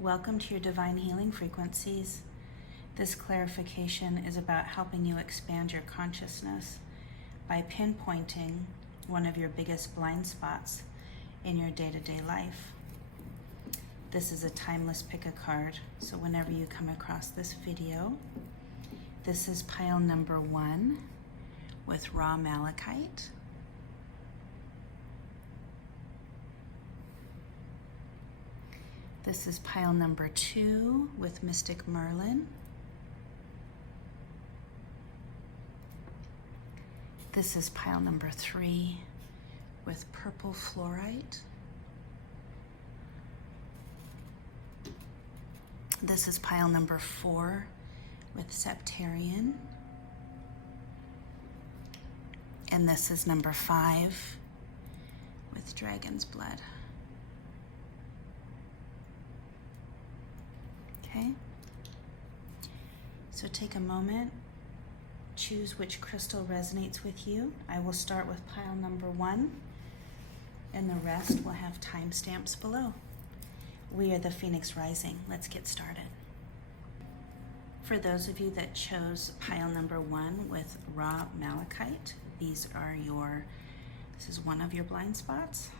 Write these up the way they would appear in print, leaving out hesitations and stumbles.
Welcome to your divine healing frequencies. This clarification is about helping you expand your consciousness by pinpointing one of your biggest blind spots in your day-to-day life. This is a timeless pick a card, so whenever you come across this video, this is pile number 1 with Raw Malachite. This is pile number 2 with Mystic Merlin. This is pile number 3 with Purple Fluorite. This is pile number 4 with Septarian. And this is number 5 with Dragon's Blood. Okay, so take a moment, choose which crystal resonates with you. I will start with pile number 1, and the rest will have timestamps below. We are the Phoenix Rising. Let's get started. For those of you that chose pile number 1 with Raw Malachite, this is one of your blind spots.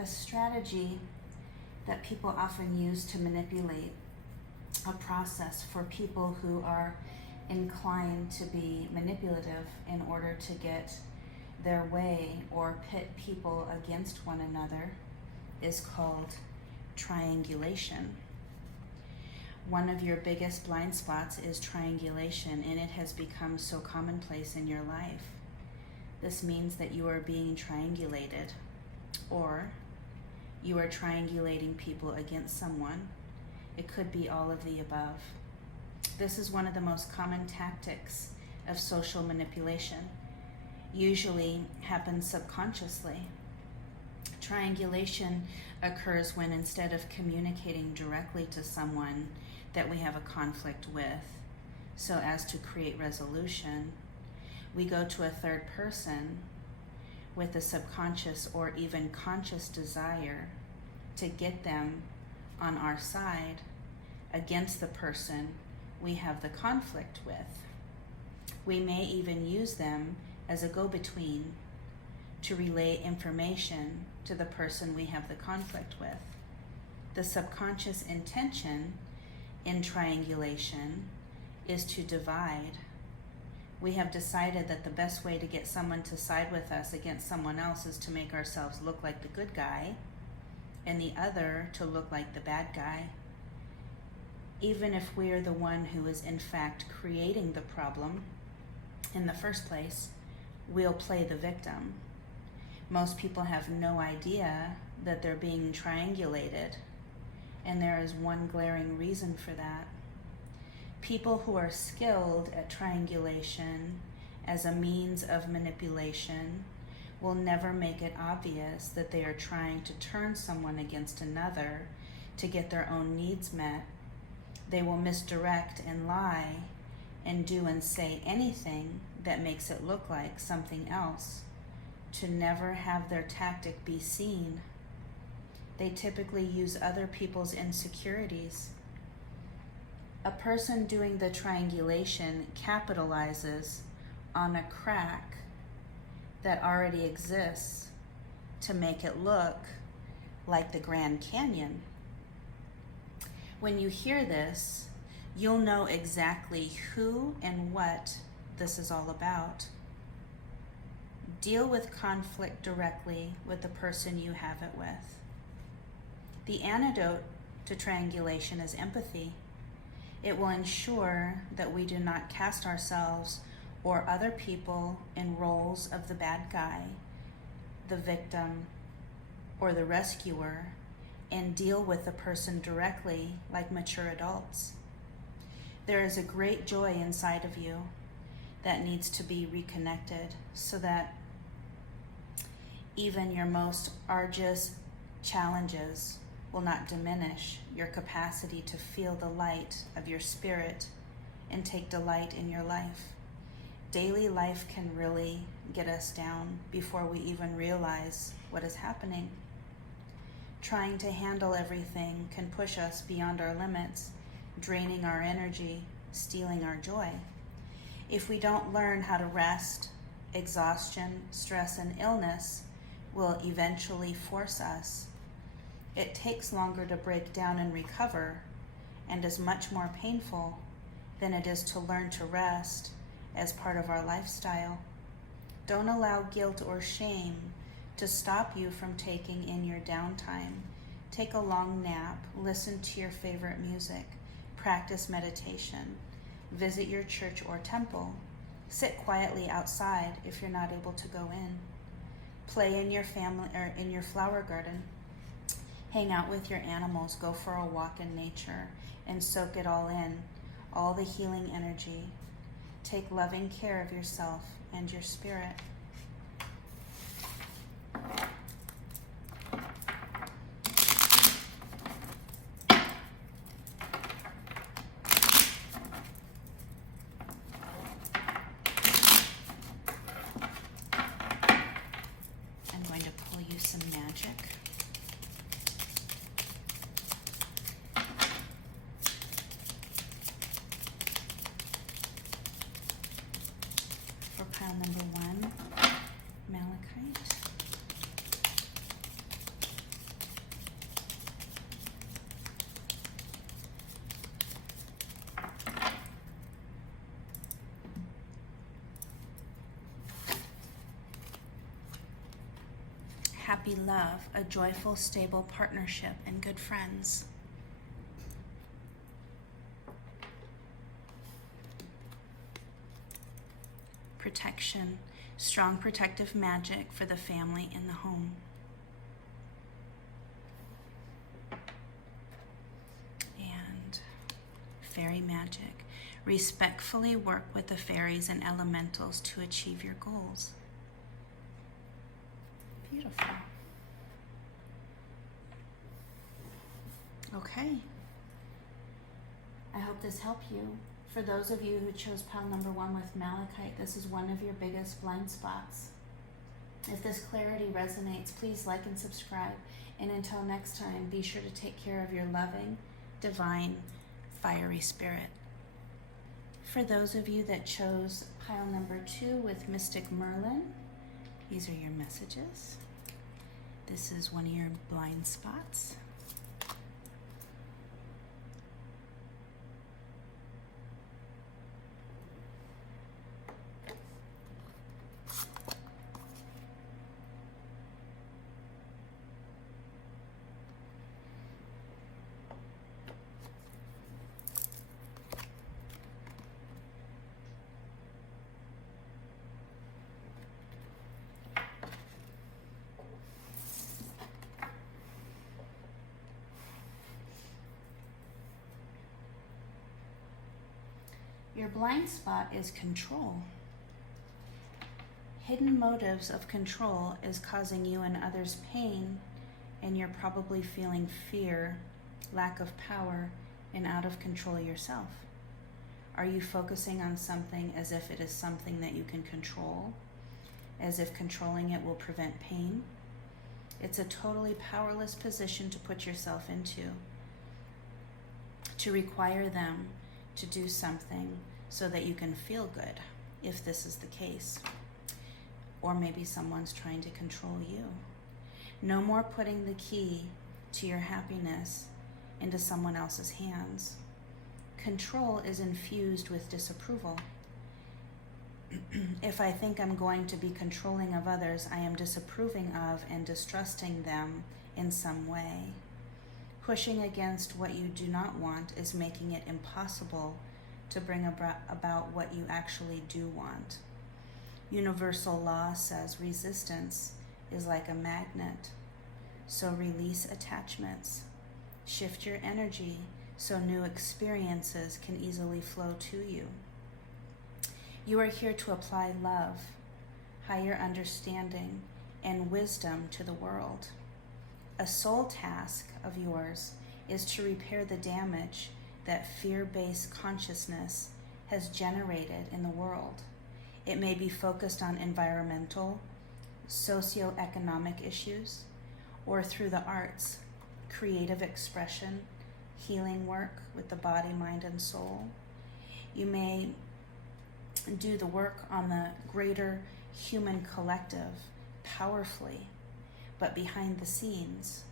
A strategy that people often use to manipulate a process for people who are inclined to be manipulative in order to get their way or pit people against one another is called triangulation. One of your biggest blind spots is triangulation, and it has become so commonplace in your life. This means that you are being triangulated, or you are triangulating people against someone. It could be all of the above. This is one of the most common tactics of social manipulation. Usually happens subconsciously. Triangulation occurs when, instead of communicating directly to someone that we have a conflict with, so as to create resolution, we go to a third person with a subconscious or even conscious desire to get them on our side against the person we have the conflict with. We may even use them as a go-between to relay information to the person we have the conflict with. The subconscious intention in triangulation is to divide. We have decided that the best way to get someone to side with us against someone else is to make ourselves look like the good guy and the other to look like the bad guy. Even if we are the one who is in fact creating the problem in the first place, we'll play the victim. Most people have no idea that they're being triangulated, and there is one glaring reason for that. People who are skilled at triangulation as a means of manipulation will never make it obvious that they are trying to turn someone against another to get their own needs met. They will misdirect and lie and do and say anything that makes it look like something else, to never have their tactic be seen. They typically use other people's insecurities. A person doing the triangulation capitalizes on a crack that already exists to make it look like the Grand Canyon. When you hear this, you'll know exactly who and what this is all about. Deal with conflict directly with the person you have it with. The antidote to triangulation is empathy. It will ensure that we do not cast ourselves or other people in roles of the bad guy, the victim, or the rescuer, and deal with the person directly like mature adults. There is a great joy inside of you that needs to be reconnected so that even your most arduous challenges will not diminish your capacity to feel the light of your spirit and take delight in your life. Daily life can really get us down before we even realize what is happening. Trying to handle everything can push us beyond our limits, draining our energy, stealing our joy. If we don't learn how to rest, exhaustion, stress, and illness will eventually force us. It takes longer to break down and recover, and is much more painful than it is to learn to rest as part of our lifestyle. Don't allow guilt or shame to stop you from taking in your downtime. Take a long nap, listen to your favorite music, practice meditation, visit your church or temple, sit quietly outside if you're not able to go in, play in your family or in your flower garden, hang out with your animals, go for a walk in nature and soak it all in, all the healing energy. Take loving care of yourself and your spirit. I'm going to pull you some magic. For pile number 1, malachite. Happy love, a joyful, stable partnership, and good friends. Protection, strong protective magic for the family in the home. And fairy magic, respectfully work with the fairies and elementals to achieve your goals. Beautiful. Okay. I hope this helped you. For those of you who chose pile number 1 with malachite, this is one of your biggest blind spots. If this clarity resonates, please like and subscribe. And until next time, be sure to take care of your loving, divine, fiery spirit. For those of you that chose pile number 2 with Mystic Merlin, these are your messages. This is one of your blind spots. Your blind spot is control. Hidden motives of control is causing you and others pain, and you're probably feeling fear, lack of power, and out of control yourself. Are you focusing on something as if it is something that you can control, as if controlling it will prevent pain? It's a totally powerless position to put yourself into, to require them to do something so that you can feel good, if this is the case. Or maybe someone's trying to control you. No more putting the key to your happiness into someone else's hands. Control is infused with disapproval. If I think I'm going to be controlling of others, I am disapproving of and distrusting them in some way. Pushing against what you do not want is making it impossible to bring about what you actually do want. Universal law says resistance is like a magnet. So release attachments. Shift your energy so new experiences can easily flow to you. You are here to apply love, higher understanding, and wisdom to the world. A soul task of yours is to repair the damage that fear-based consciousness has generated in the world. It may be focused on environmental, socioeconomic issues, or through the arts, creative expression, healing work with the body, mind, and soul. You may do the work on the greater human collective powerfully, but behind the scenes.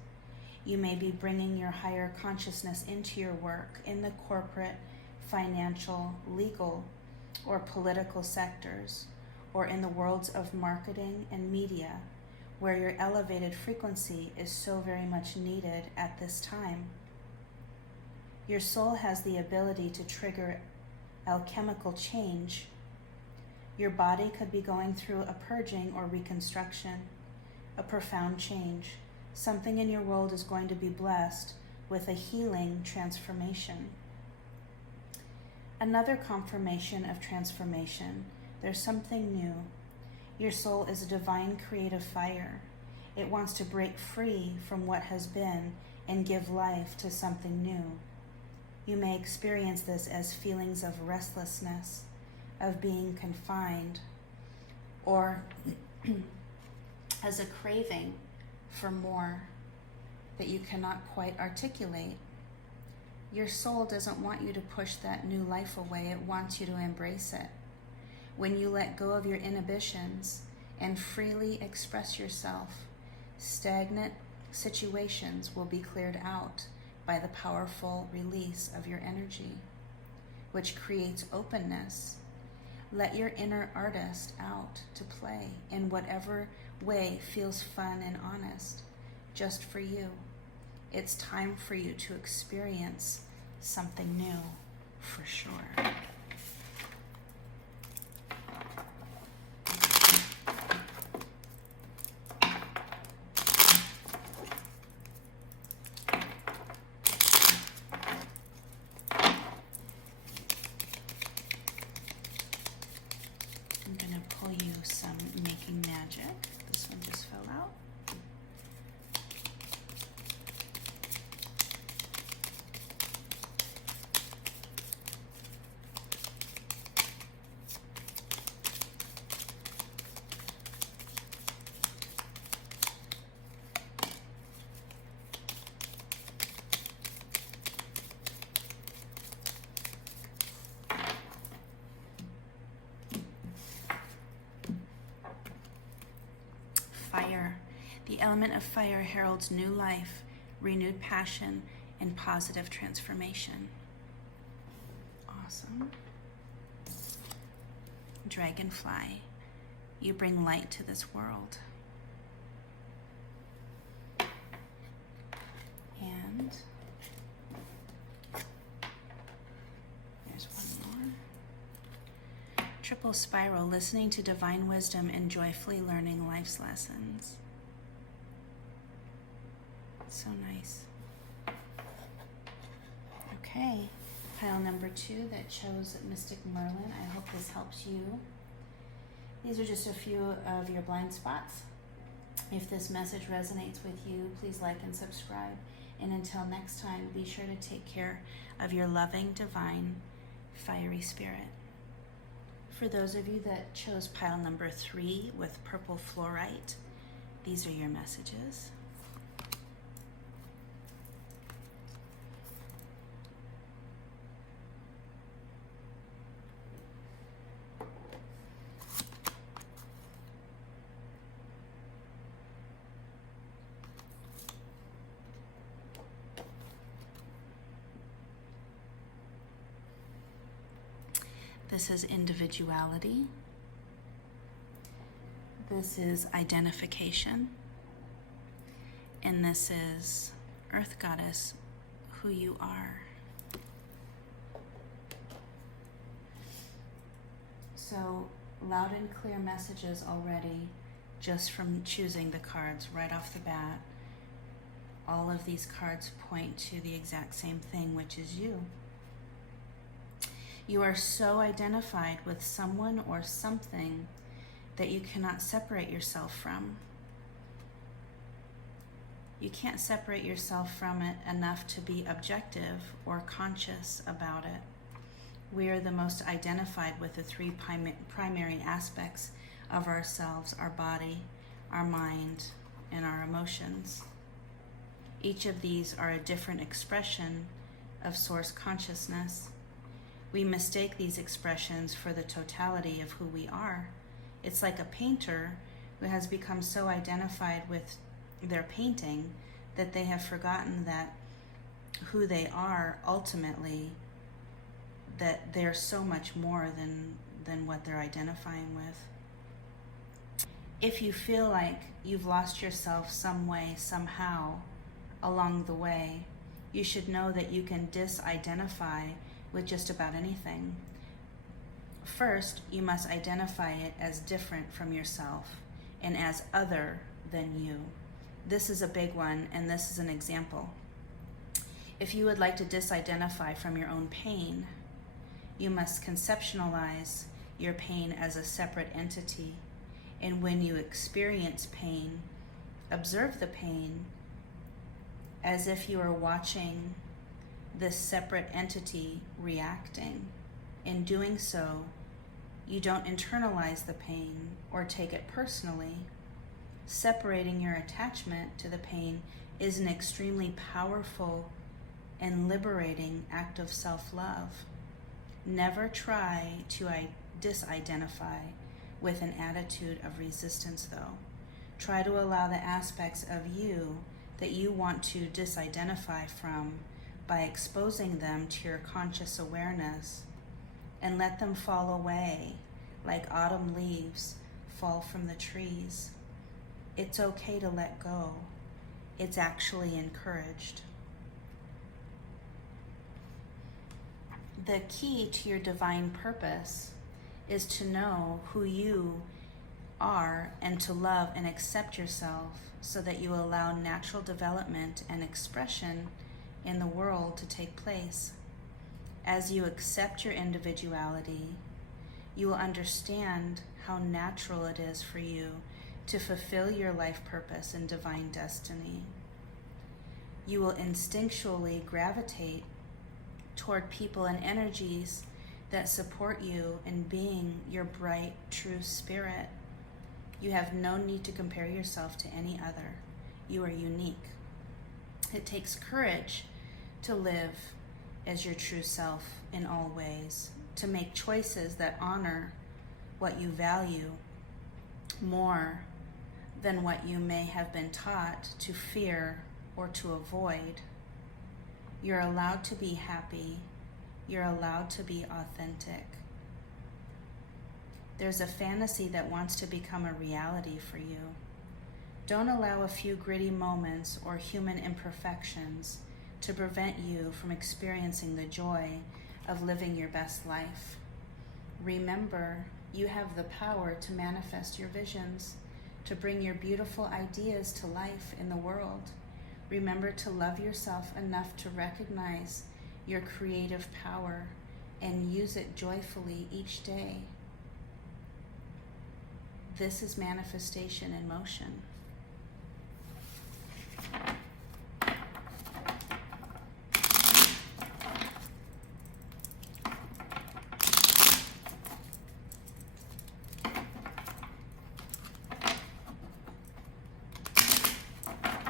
You may be bringing your higher consciousness into your work in the corporate, financial, legal, or political sectors, or in the worlds of marketing and media, where your elevated frequency is so very much needed at this time. Your soul has the ability to trigger alchemical change. Your body could be going through a purging or reconstruction, a profound change. Something in your world is going to be blessed with a healing transformation. Another confirmation of transformation. There's something new. Your soul is a divine creative fire. It wants to break free from what has been and give life to something new. You may experience this as feelings of restlessness, of being confined, or as a craving for more that you cannot quite articulate. Your soul doesn't want you to push that new life away. It wants you to embrace it. When you let go of your inhibitions and freely express yourself, stagnant situations will be cleared out by the powerful release of your energy, which creates openness. Let your inner artist out to play in whatever way feels fun and honest, just for you. It's time for you to experience something new, for sure. I'm gonna pull you some Making Magic. This one just fell out. Fire. The element of fire heralds new life, renewed passion, and positive transformation. Awesome. Dragonfly. You bring light to this world. And there's one more. Triple spiral, listening to divine wisdom and joyfully learning life's lessons. So nice. Okay, pile number 2 that chose Mystic Merlin. I hope this helps you. These are just a few of your blind spots. If this message resonates with you, please like and subscribe. And until next time, be sure to take care of your loving, divine, fiery spirit. For those of you that chose pile number 3 with purple fluorite, these are your messages. This is individuality. This is identification. And this is Earth Goddess, who you are. So loud and clear messages already, just from choosing the cards right off the bat. all of these cards point to the exact same thing, which is you. You are so identified with someone or something that you cannot separate yourself from. You can't separate yourself from it enough to be objective or conscious about it. We are the most identified with the three primary aspects of ourselves: our body, our mind, and our emotions. Each of these are a different expression of source consciousness. We mistake these expressions for the totality of who we are. It's like a painter who has become so identified with their painting that they have forgotten that who they are ultimately, that they're so much more than what they're identifying with. If you feel like you've lost yourself some way, somehow, along the way, you should know that you can disidentify with just about anything. First, you must identify it as different from yourself and as other than you. This is a big one, and this is an example. If you would like to disidentify from your own pain, you must conceptualize your pain as a separate entity. And when you experience pain, observe the pain as if you are watching this separate entity reacting. In doing so, you don't internalize the pain or take it personally. Separating your attachment to the pain is an extremely powerful and liberating act of self-love. Never try to disidentify with an attitude of resistance, though. Try to allow the aspects of you that you want to disidentify from by exposing them to your conscious awareness, and let them fall away like autumn leaves fall from the trees. It's okay to let go. It's actually encouraged. The key to your divine purpose is to know who you are and to love and accept yourself so that you allow natural development and expression in the world to take place. As you accept your individuality, you will understand how natural it is for you to fulfill your life purpose and divine destiny. You will instinctually gravitate toward people and energies that support you in being your bright, true spirit. You have no need to compare yourself to any other. You are unique. It takes courage to live as your true self in all ways, to make choices that honor what you value more than what you may have been taught to fear or to avoid. You're allowed to be happy. You're allowed to be authentic. There's a fantasy that wants to become a reality for you. Don't allow a few gritty moments or human imperfections to prevent you from experiencing the joy of living your best life. Remember, you have the power to manifest your visions, to bring your beautiful ideas to life in the world. Remember to love yourself enough to recognize your creative power and use it joyfully each day. This is manifestation in motion.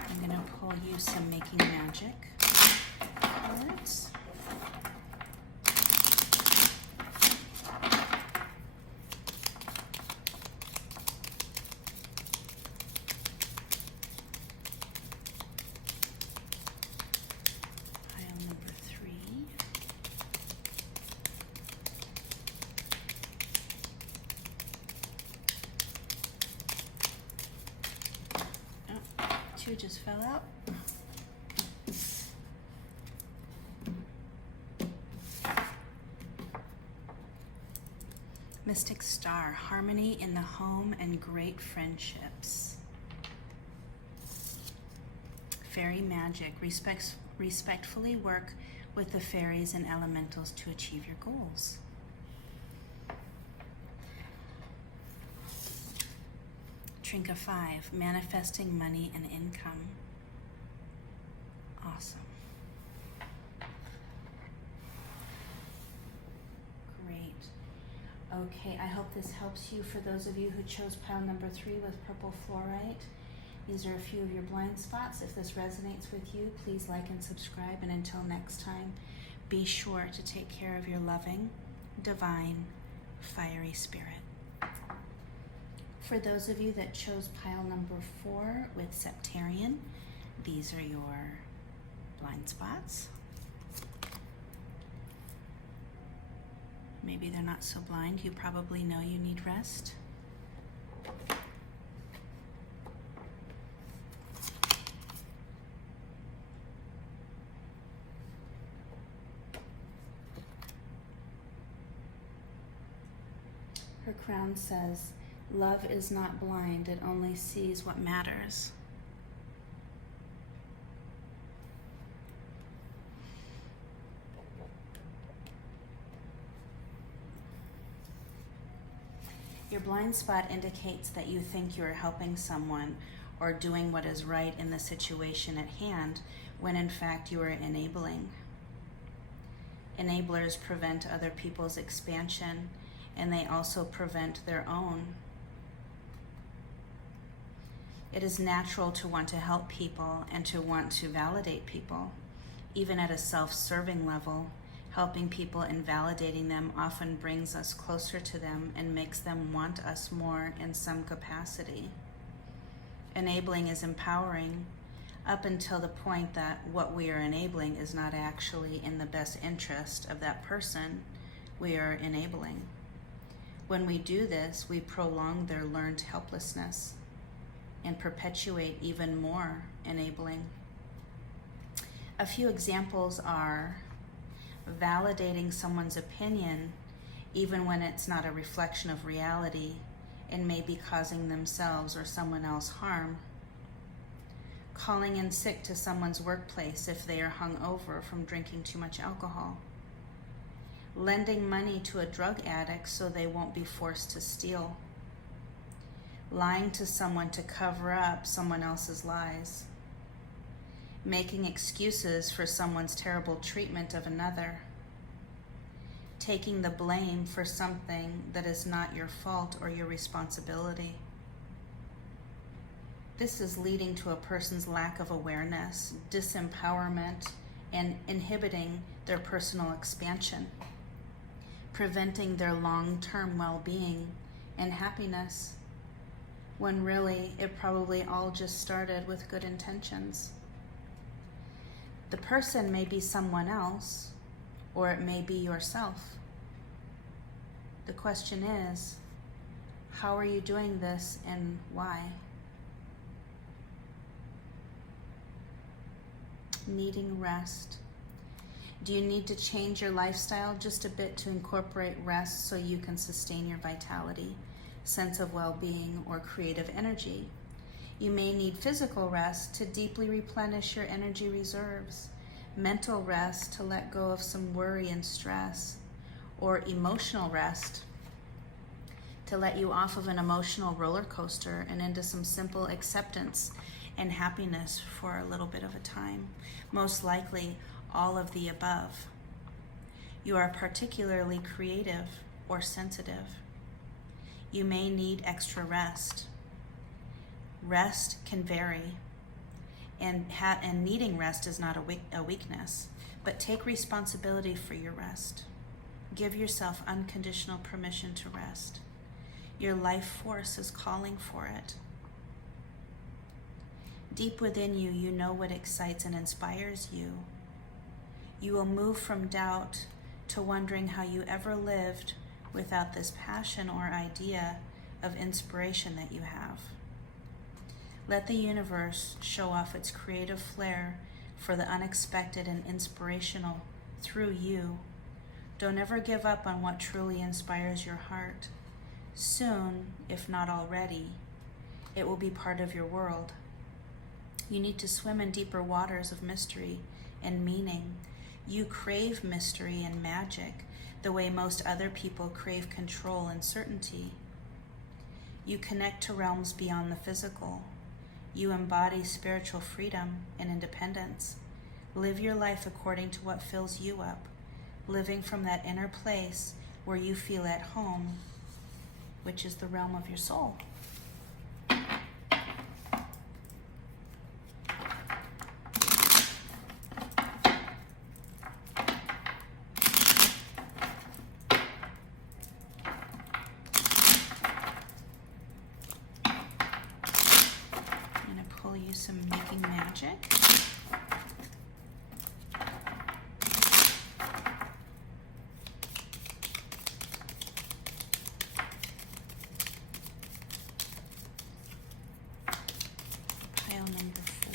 I'm going to pull you some Making Magic cards. Two just fell out. Mystic Star, harmony in the home and great friendships. fairy magic. Respectfully work with the fairies and elementals to achieve your goals. Trinket 5, manifesting money and income. Awesome. Great. Okay, I hope this helps you. For those of you who chose pile number 3 with purple fluorite, these are a few of your blind spots. If this resonates with you, please like and subscribe. And until next time, be sure to take care of your loving, divine, fiery spirit. For those of you that chose pile number 4 with Septarian, these are your blind spots. Maybe they're not so blind. You probably know you need rest. Her crown says, "Love is not blind, it only sees what matters." Your blind spot indicates that you think you are helping someone or doing what is right in the situation at hand, when in fact you are enabling. Enablers prevent other people's expansion, and they also prevent their own. It is natural to want to help people and to want to validate people. Even at a self-serving level, helping people and validating them often brings us closer to them and makes them want us more in some capacity. Enabling is empowering up until the point that what we are enabling is not actually in the best interest of that person we are enabling. When we do this, we prolong their learned helplessness and perpetuate even more enabling. A few examples are validating someone's opinion even when it's not a reflection of reality and may be causing themselves or someone else harm. Calling in sick to someone's workplace if they are hungover from drinking too much alcohol. Lending money to a drug addict so they won't be forced to steal. Lying to someone to cover up someone else's lies. Making excuses for someone's terrible treatment of another. Taking the blame for something that is not your fault or your responsibility. This is leading to a person's lack of awareness, disempowerment, and inhibiting their personal expansion, preventing their long-term well-being and happiness, when really it probably all just started with good intentions. The person may be someone else, or it may be yourself. The question is, how are you doing this and why? Needing rest. Do you need to change your lifestyle just a bit to incorporate rest so you can sustain your vitality, sense of well-being, or creative energy? You may need physical rest to deeply replenish your energy reserves, mental rest to let go of some worry and stress, or emotional rest to let you off of an emotional roller coaster and into some simple acceptance and happiness for a little bit of a time. Most likely, all of the above. You are particularly creative or sensitive. You may need extra rest. Rest can vary, and needing rest is not a weakness, but take responsibility for your rest. Give yourself unconditional permission to rest. Your life force is calling for it. Deep within you, you know what excites and inspires you. You will move from doubt to wondering how you ever lived without this passion or idea of inspiration that you have. Let the universe show off its creative flair for the unexpected and inspirational through you. Don't ever give up on what truly inspires your heart. Soon, if not already, it will be part of your world. You need to swim in deeper waters of mystery and meaning. You crave mystery and magic the way most other people crave control and certainty. You connect to realms beyond the physical. You embody spiritual freedom and independence. Live your life according to what fills you up, living from that inner place where you feel at home, which is the realm of your soul. Some making magic. Pile number 4.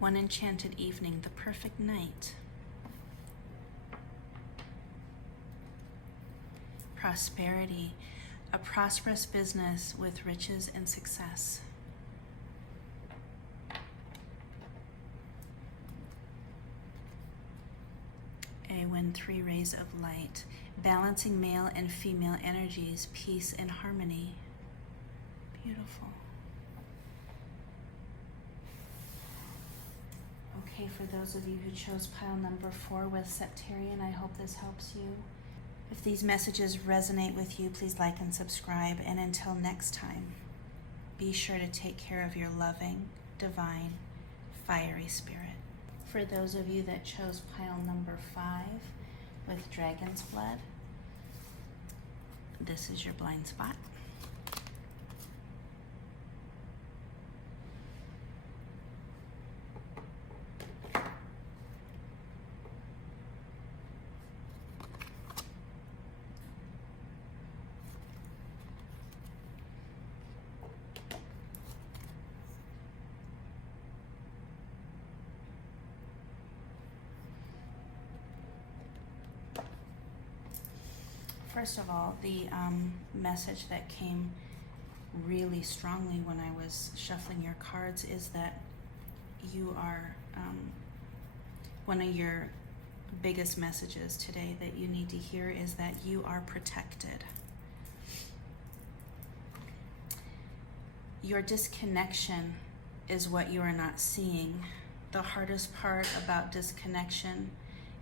One enchanted evening, the perfect night. Prosperity, a prosperous business with riches and success. When 3 rays of light, balancing male and female energies, peace and harmony. Beautiful. Okay, for those of you who chose pile number 4 with Septarian, I hope this helps you. If these messages resonate with you, please like and subscribe. And until next time, be sure to take care of your loving, divine, fiery spirit. For those of you that chose pile number 5 with Dragon's Blood, this is your blind spot. First of all, the message that came really strongly when I was shuffling your cards is that you are, one of your biggest messages today that you need to hear is that you are protected. Your disconnection is what you are not seeing. The hardest part about disconnection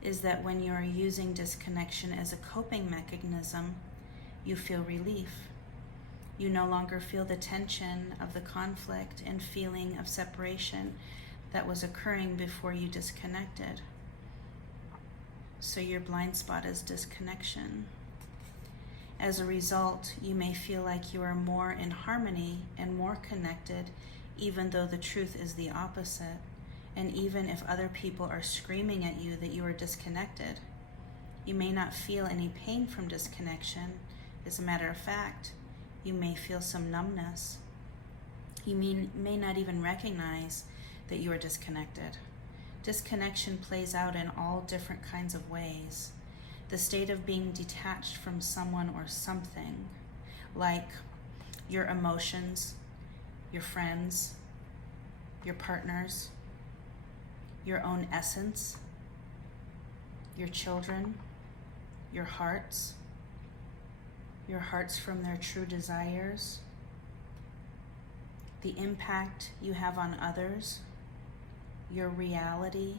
is that when you are using disconnection as a coping mechanism, you feel relief. You no longer feel the tension of the conflict and feeling of separation that was occurring before you disconnected. So your blind spot is disconnection. As a result, you may feel like you are more in harmony and more connected, even though the truth is the opposite. And even if other people are screaming at you that you are disconnected, you may not feel any pain from disconnection. As a matter of fact, you may feel some numbness. You may not even recognize that you are disconnected. Disconnection plays out in all different kinds of ways. The state of being detached from someone or something, like your emotions, your friends, your partners, your own essence, your children, your hearts from their true desires, the impact you have on others, your reality.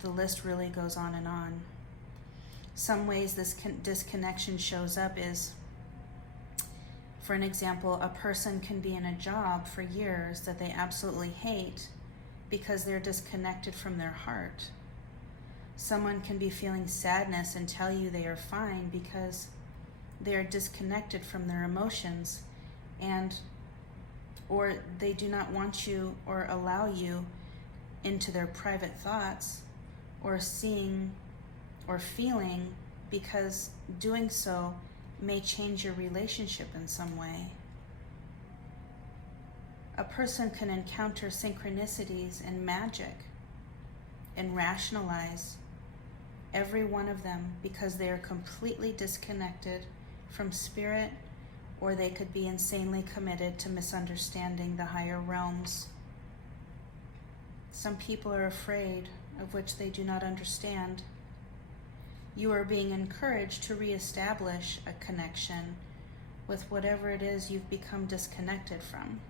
The list really goes on and on. Some ways this disconnection shows up is, for an example, a person can be in a job for years that they absolutely hate because they're disconnected from their heart. Someone can be feeling sadness and tell you they are fine because they are disconnected from their emotions, or they do not want you or allow you into their private thoughts or seeing or feeling, because doing so may change your relationship in some way. A person can encounter synchronicities and magic and rationalize every one of them because they are completely disconnected from spirit, or they could be insanely committed to misunderstanding the higher realms. Some people are afraid of which they do not understand. You are being encouraged to reestablish a connection with whatever it is you've become disconnected from.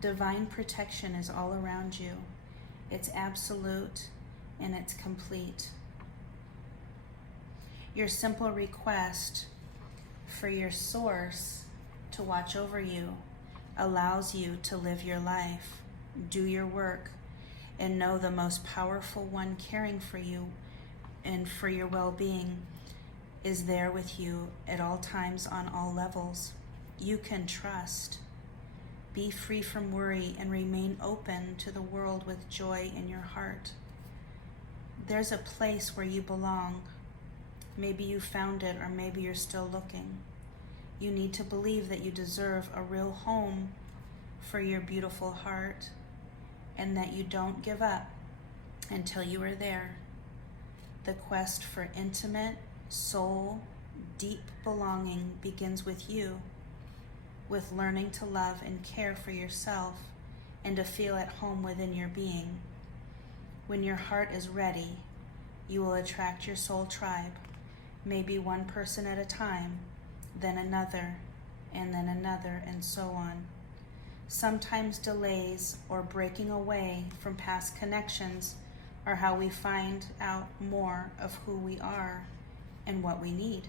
Divine protection is all around you. It's absolute and it's complete. Your simple request for your source to watch over you allows you to live your life, do your work, and know the most powerful one caring for you and for your well-being is there with you at all times on all levels. You can trust. Be free from worry and remain open to the world with joy in your heart. There's a place where you belong. Maybe you found it, or maybe you're still looking. You need to believe that you deserve a real home for your beautiful heart, and that you don't give up until you are there. The quest for intimate, soul, deep belonging begins with you, with learning to love and care for yourself and to feel at home within your being. When your heart is ready, you will attract your soul tribe, maybe one person at a time, then another, and then another, and so on. Sometimes delays or breaking away from past connections are how we find out more of who we are and what we need.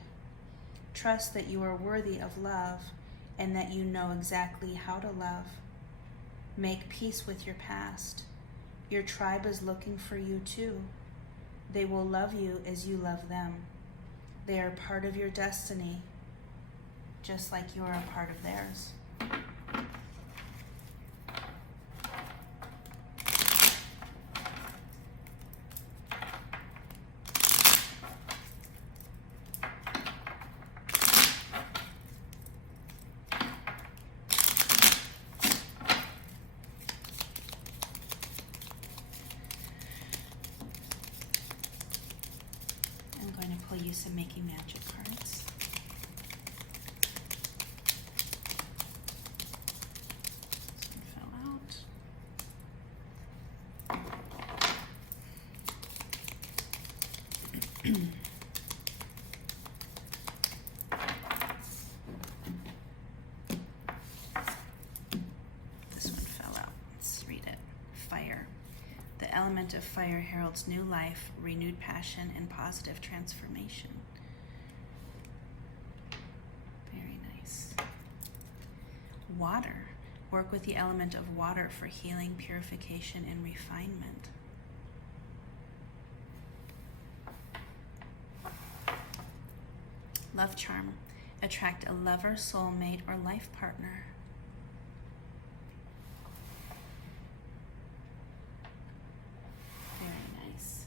Trust that you are worthy of love and that you know exactly how to love. Make peace with your past. Your tribe is looking for you too. They will love you as you love them. They are part of your destiny, just like you are a part of theirs. I'm going to pull you some Making Magic cards. This one fell out. This one fell out. Let's read it. Fire. The element of fire heralds new life, renewed passion, and positive transformation. Very nice. Water. Work with the element of water for healing, purification, and refinement. Love charm. Attract a lover, soulmate, or life partner. Very nice.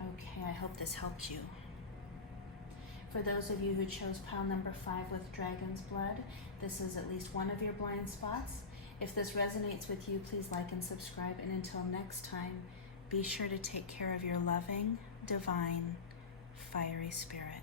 Okay, I hope this helped you. For those of you who chose pile number 5 with Dragon's Blood, this is at least one of your blind spots. If this resonates with you, please like and subscribe. And until next time, be sure to take care of your loving, divine, fiery spirit.